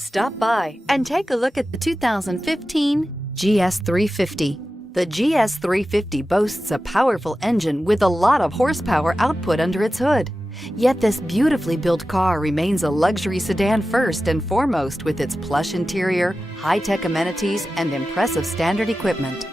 Stop by and take a look at the 2015 GS350. The GS350 boasts a powerful engine with a lot of horsepower output under its hood. Yet this beautifully built car remains a luxury sedan first and foremost with its plush interior, high-tech amenities, and impressive standard equipment,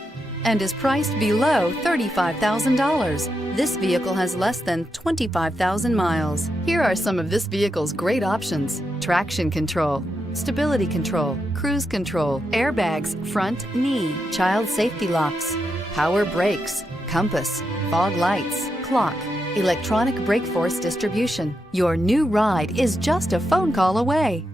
and is priced below $35,000. This vehicle has less than 25,000 miles. Here are some of this vehicle's great options: traction control, stability control, cruise control, airbags, front knee, child safety locks, power brakes, compass, fog lights, clock, electronic brake force distribution. Your new ride is just a phone call away.